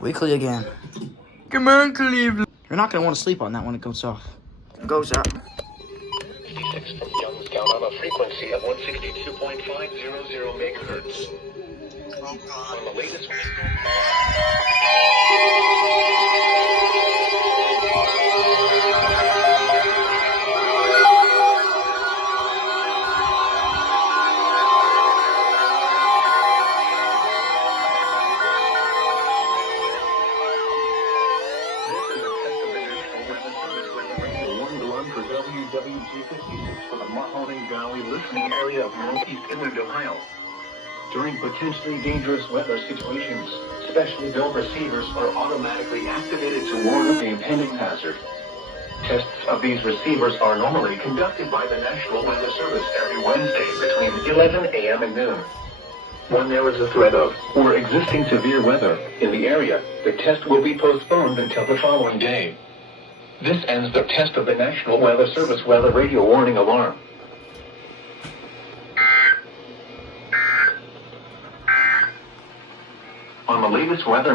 Weekly again. Come on, Cleveland. You're not going to want to sleep on that when it goes off. It goes up. 56 from Youngstown on a frequency of 162.500 megahertz. On the latest... For WWG56 for the Mahoney Valley listening area of northeast Inland, Ohio. During potentially dangerous weather situations, specially built receivers are automatically activated to warn of the impending hazard. Tests of these receivers are normally conducted by the National Weather Service every Wednesday between 11 a.m. and noon. When there is a threat of or existing severe weather in the area, the test will be postponed until the following day. This ends the test of the National Weather Service weather radio warning alarm. On the latest weather